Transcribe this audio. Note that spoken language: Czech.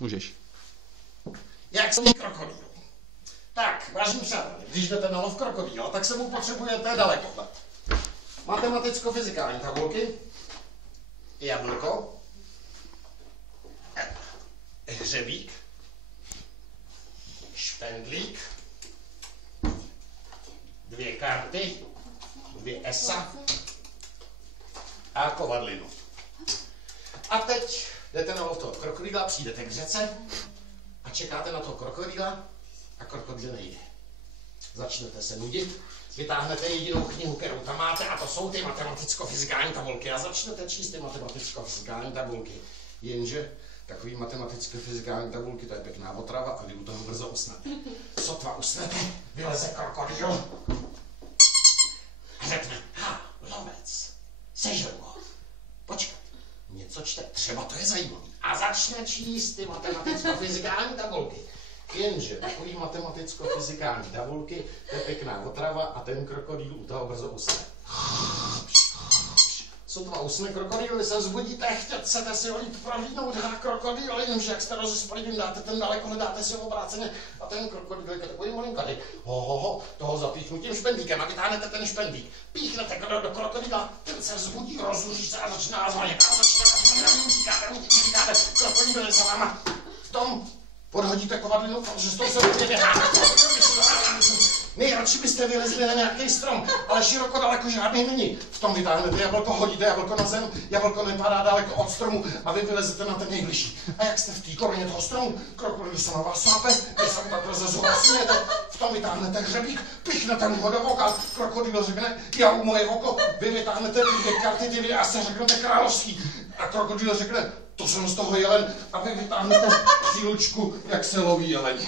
Můžeš. Jak sní krokodýl. Tak, vážení přátelé, když jdete na lov krokodýla, tak se mu potřebujete dalekohled. Matematicko-fyzikální tabulky, jablko, hřebík, špendlík, 2 karty, 2 esa a kovadlinu. A teď jdete na lov toho krokodýla, přijdete k řece a čekáte na toho krokodýla a krokodýl nejde. Začnete se nudit, vytáhnete jedinou knihu, kterou tam máte, a to jsou ty matematicko-fyzikální tabulky. A začnete číst ty matematicko-fyzikální tabulky. Jenže takový matematicko-fyzikální tabulky, to je pěkná otrava a vy u toho brzo usnete. Sotva usnete, vyleze krokodýl a řekne: ha, lovec, sežeru ho. Počkat, něco čte, třeba to je zajímavý. A začne číst ty matematicko-fyzikální tabulky. Jenže takový matematicko-fyzikální tabulky, to je pěkná otrava a ten krokodýl u toho brzo usne. Sotva usne krokodýl, vy se vzbudíte, chcete si ho jít prohlídnout na krokodýl, jenomže jak jste rozespali, vy dáte ten dalekohled, dáte si ho obráceně a ten krokodýl je takový malinkatý. Toho zapíchnu tím špendlíkem a vytáhnete ten špendlík. Píchnete do krokodýla, ten se vzbudí, rozruší se a začíná zvanět. A utíkáte, krokodýl je za váma. V tom podhodíte kovadlinu, protože s tou se hodně běhá. Nejradši byste vylezli na nějaký strom, ale široko daleko žádný není. V tom vytáhnete jablko, hodíte jablko na zem, jablko nepadá daleko od stromu a vy vylezete na ten nejbližší. A jak jste v té koruně toho stromu, krokodýl se na vás sápe, vy se mu takhle ze zhora smějete, v tom vytáhnete hřebík, pichnete mu ho do oka, krokodýl řekne: já moje oko, vy vytáhnete ty 2 karty, ty 2 a se řeknete královský. A krokodýl řekne: to jsem z toho jelen, a vy vytáhnete příručku, jak se loví jeleň.